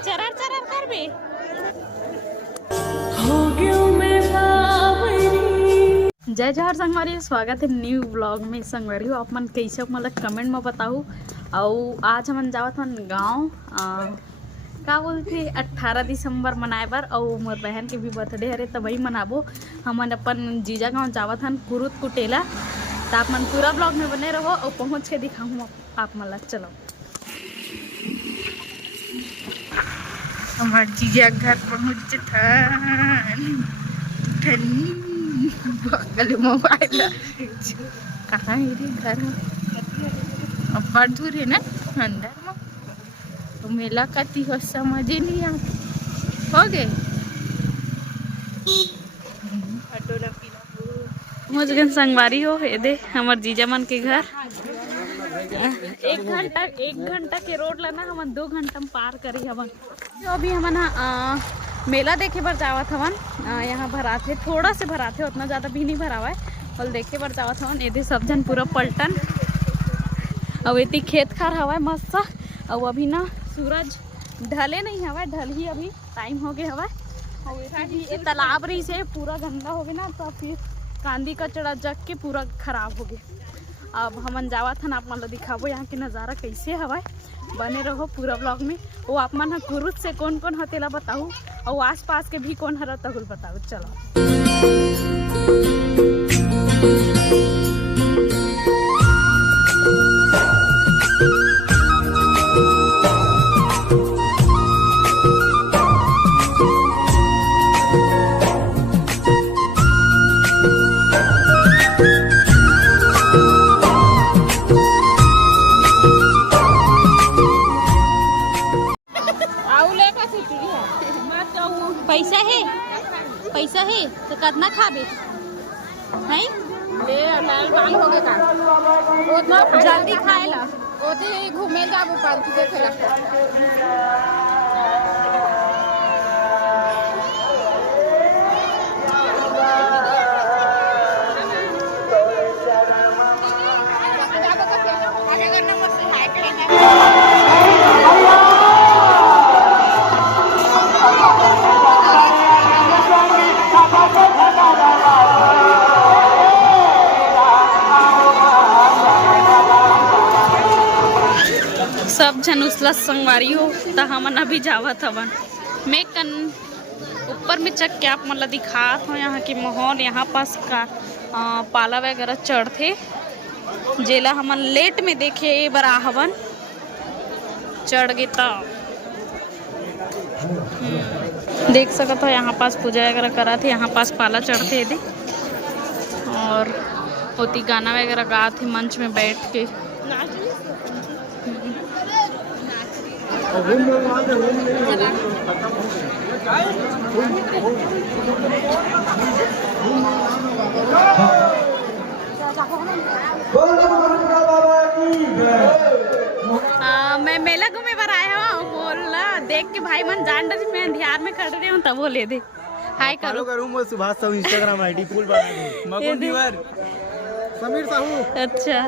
चरर चरर कर बे जय जवाहर संगवारी, स्वागत है न्यू ब्लॉग में। संगवारी हो आप मन कैसे मतलब कमेंट में बताऊ। और आज हम जावत हन गाँव का बोलते 18 दिसंबर मनाए बर, और मोर बहन के भी बर्थडे हरे तब वही मनाबो। हमन अपन जीजा गाँव जावत हन कुरुत कुटेला। तो आप मन पूरा ब्लॉग में बने रहो और पहुँच के दिखाऊँ आप मन। चलो हमार जीजा घर पहुँच बगल मोबाइल कहाँ है रे घर में। अब बड़ दूर है ना अंदर में, तो मेला कती हो समझ नहीं आ हो गए। मुझे संगवारी हो हे दे हमार जीजा मन के घर। 1 घंटा के रोड लेना हमन 2 घंटा में पार करी हवन। तो अभी हमन मेला देखे बर जावत हवन। यहाँ भराथे, थोड़ा से भराथे, उतना ज़्यादा भी नहीं भरावा है। और देखे बर जावत हवन। ये सब जन पूरा पलटन और इतनी खेत खार हवा मस्त। और अभी ना सूरज ढले नहीं हवा, ढल ही अभी टाइम हो गया हवा। और ये तालाब रही से पूरा गंदा हो गया ना, तो फिर कांदी कचड़ा जग के पूरा खराब हो गया। अब हमन जावत हन, आप मन दिखाबो यहाँ के नज़ारा कैसे हवा। बने रहो पूरा ब्लॉग में। वो आप मन कुरुत से कौन कौन हतेला बताऊँ, और आस पास के भी कौन हरा तहुल बताओ। चलो पैसा है तो कितना खाबे नहीं ले लाल बाल हो गए का उतना जल्दी खाएला ओते घूमे जाबो पालतू देखेला। सब जन उसला संगवारी हो तो हमन अभी जावत हवन। मैं कन ऊपर में चक के आप मतलब दिखात हो यहाँ की माहौल। यहाँ पास का पाला वगैरह चढ़ते जेला हमन लेट में देखे बरा हवन चढ़ गए तो देख सकत हो। यहाँ पास पूजा वगैरह करा थे, यहाँ पास पाला चढ़ते दे और होती गाना वगैरह गा थे मंच में बैठ के। मैं मेला घूमे पर आया हूँ। बोला देख के भाई मन जान डरी, मैं ध्यान में खड़ रही हूँ तब बोले दे हाय करो। मैं Subhash Sahu Instagram ID full बना दूं। समीर साहू। अच्छा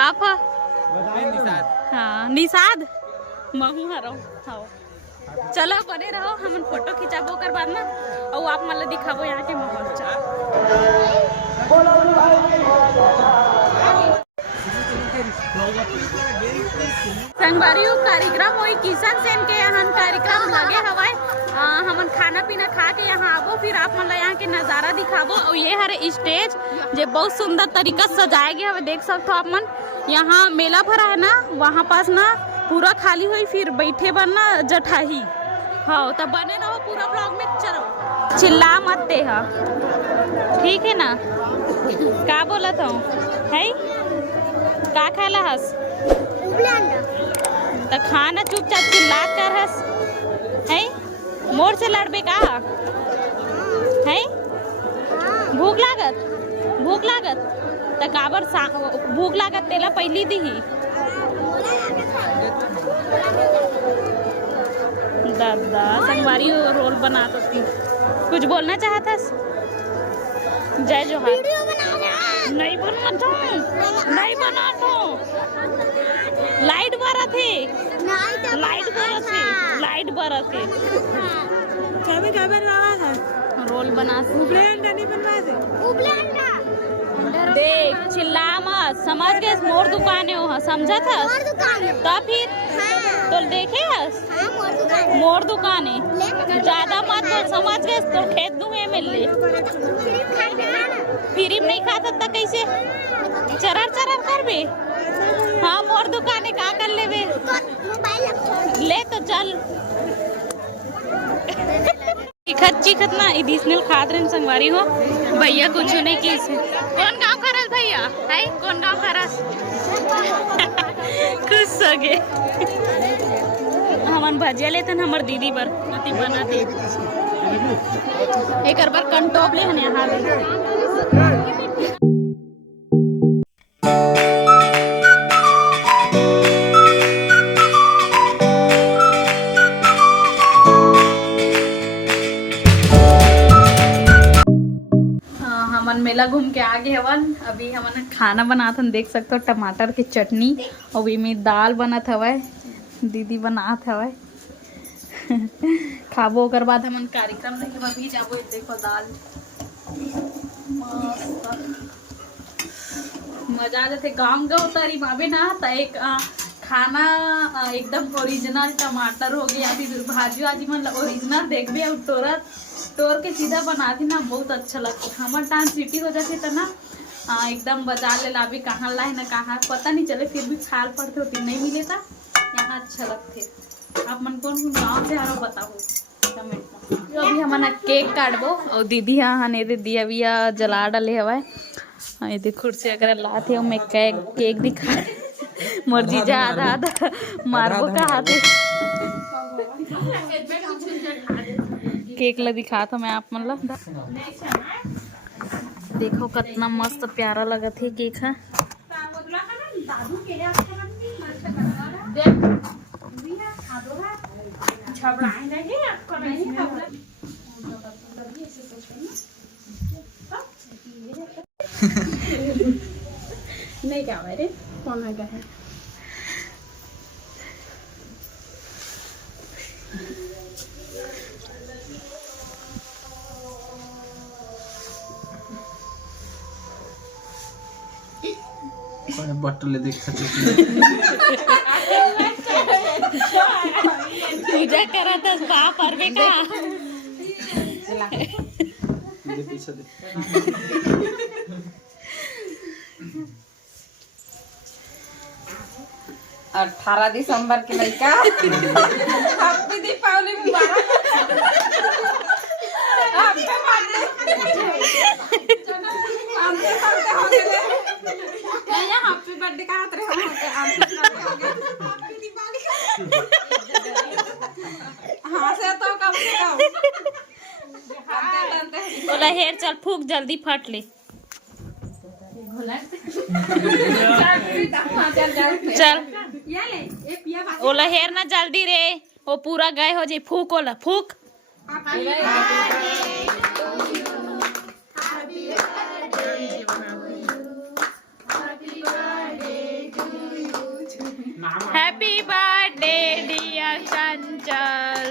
आप हाँ निषाद महू हरो। हाँ चलो बने रहो, हम फोटो खिंचाबो कर बाद ना और आप मतलब दिखाबो यहाँ के माहौल। संगवारी कार्यक्रम वही किशन सेन के यहाँ कार्यक्रम लगे हवाए। हमन खाना पीना खा के यहाँ आबो, फिर आप मतलब यहाँ के नज़ारा दिखाबो। और ये हरे स्टेज जो बहुत सुंदर तरीका से सजाया गया है, देख सकते हो आप मन। यहाँ मेला भरा है ना, वहाँ पास ना पूरा खाली हुई, फिर बैठे बनना जठाही। हाँ तब बने रहो पूरा ब्लॉग में। चलो चिल्ला मत दे हा, ठीक है ना। का बोला था है का खाला हस तो खाना चुपचाप चिल्ला कर हस है। मोर से लड़बे का है। भूख लागत तो काबर भूख लागत तेला पहली दी ही दादा संगवारी रोल बना तो थी। कुछ बोलना चाहता? जय जोहार। नहीं बना तो लाइट बारा थे, लाइट बारा थे। भरत है। कभी क्या बनवाया था? रोल बना उबले अंडा नहीं बनवाए थे? उबले अंडा देख चिल्ला मत, समझ गए मोर दुकान है वहाँ, समझा था? मोर दुकान है। तब फिर हाँ। तो देखे हाँ, मोर दुकान है। मोर दुकान है, ले ज्यादा मत बोल, समझ गए? तो खेत दूंगे मिल ले, क्रीम खाते हैं ना। फ्री में नहीं खाता था कैसे चरर चरर कर बे। हाँ मोर दुकान है, का कर ले बे? मोबाइल रखो। ले तो चल चिखत ना एडिशनल खाद रहे संगवारी हो भैया कुछ नहीं की से। कौन गांव खरस भैया है? कौन गांव खरस? खुश सगे हमन भजिया लेतन हमर दीदी बर नती बनाते एक बार कंटोप ले हने हां मेला घूम के आ गए हवन। अभी हमन खाना बनात हन, देख सकते हो टमाटर की चटनी और में दाल बनत हवय, दीदी बनात हवय। खाबो ओकर बाद हमन कार्यक्रम देखे बर भी जाबो। देखो दाल मजा आ जाते गाँव गो तरी माबे ना त एक खाना एकदम ओरिजिनल टमाटर हो गया, फिर भाजी वाजी मन ओरिजिनल देखबे और तोड़ के सीधा बनाती ना, बहुत अच्छा लगता। हमार टाइम सिटी हो जाती तो ना एकदम बाजार ले लाभी, कहाँ लाए ना कहाँ पता नहीं चले, फिर भी खाल पड़ते होती नहीं मिले था। यहाँ अच्छा लगते। आप मन कौन कौन गाँव से आ रहा बताओ कमेंट में। अभी हमन केक काटबो और दीदी हाँ ने दिया बिया जला डाले हवा ये कुर्सी अगर लाते मैं केक दिखा मोर जीजा आधा आधा मारबो का हाथे केक ला दिखा था मैं आप मन ला। देखो कितना मस्त प्यारा लगा थे केक है। नहीं क्या रे कौन है क्या है बटले देख पूजा करा था बाप अरबे का पीछे दे 18 दिसंबर के लड़का हैप्पी दीपावली मुबारक। आपके बर्थडे हो गए नहीं हैप्पी बर्थडे का हाथ रे हम हैप्पी दीपावली हां से तो कम से कम बोला हेर चल फूक जल्दी फट ले चल ओला हेर ना जल्दी रे वो पूरा गए हो जाए फूक ओला फूक। Happy birthday dear Chanchal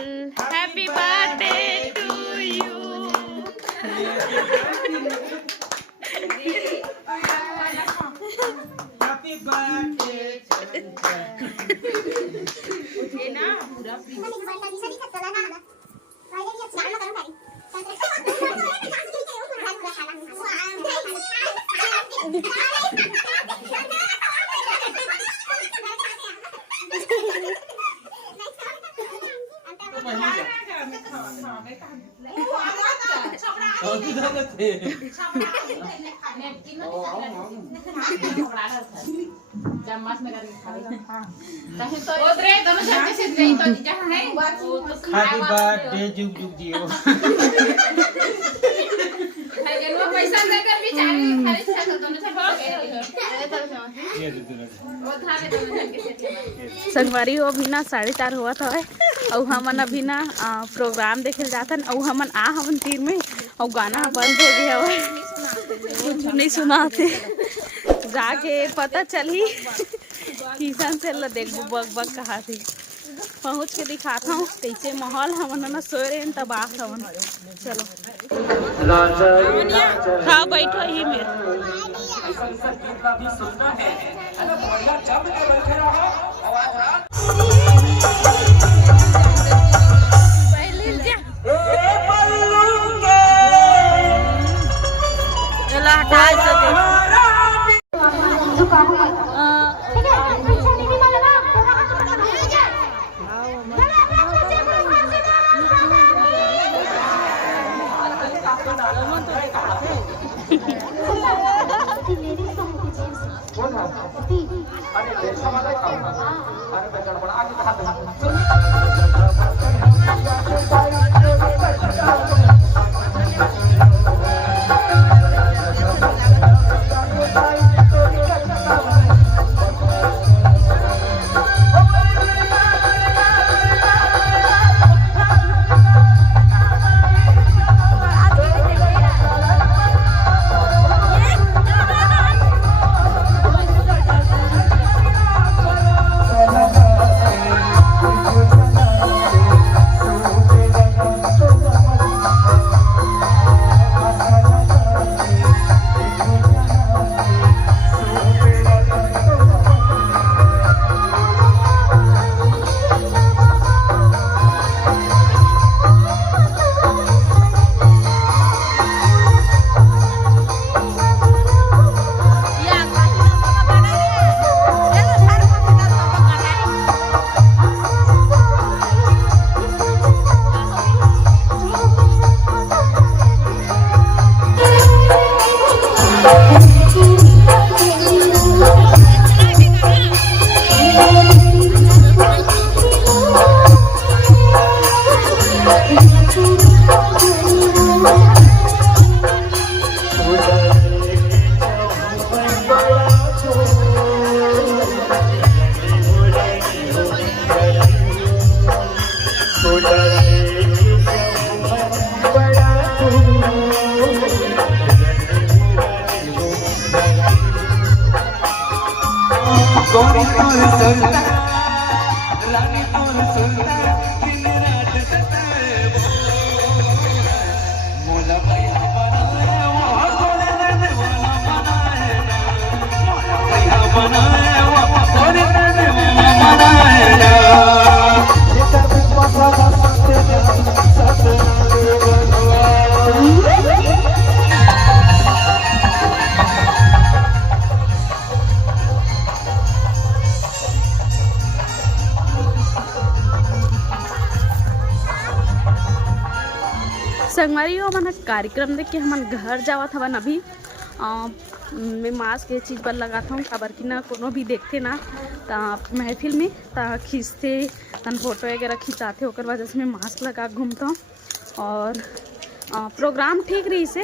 happy birthday to you. Happy birthday ना पूरा चम्मच में करके खा रही कहीं तो ओदरे दोनों जन से नहीं तो जहां है हैप्पी बर्थडे जुग जुग जियो वो पैसा देकर बेचारी खाली से दोनों से हो गए ये दे दे वो थारे दोनों जन के से संगवारी हो अभी ना 4:30 हुआ था और हमन अभी ना प्रोग्राम देखे जातन और हमन आ हमन तीर में और गाना बंद हो गया है कुछ नहीं सुनाते जाके पता चली किसान से ला देख बग बग कहा थी। पहुँच के दिखाता हूँ कैसे माहौल हमन ना सोए रहे तब आत हवन। चलो हाँ बैठो ही मेरे संगवारी हो मन कार्यक्रम देख के हमन घर जावत हवन अभी मैं मास्क ये चीज़ पर लगाता हूँ काबर कि ना कोनो भी देखते ना तो महफिल में तो खींचते तन फोटो वगैरह खिंचाते ओकर वजह से मैं मास्क लगा घूमता हूँ। और प्रोग्राम ठीक रही से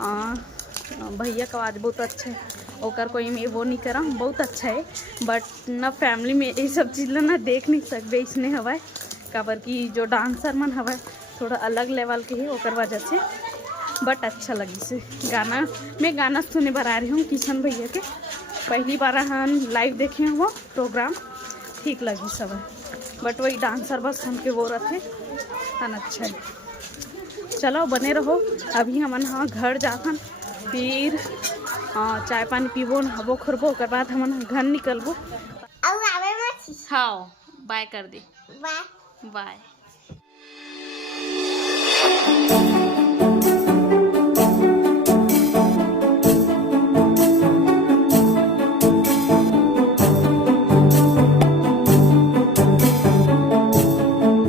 भैया का आवाज़ बहुत अच्छा है ओकर कोई मैं वो नहीं करा बहुत अच्छा है बट ना फैमिली में ये सब चीज़ ना देख नहीं सकते इसने हवा काबर कि जो डांसर मन हवा थोड़ा अलग लेवल के है ओकर वजह से बट अच्छा लगी से गाना मैं गाना सुने बर आ रही हूँ किशन भैया के पहली बार हम लाइव देखे हैं वो प्रोग्राम ठीक लगी सब बट वही डांसर बस हमके वो रखे तन अच्छा है। चलो बने रहो अभी हमन हाँ घर जाथन फिर चाय पानी पीबो नहाबो खरबो ओकर बाद हमन घर निकलबो। हाँ बाय कर दे बाय।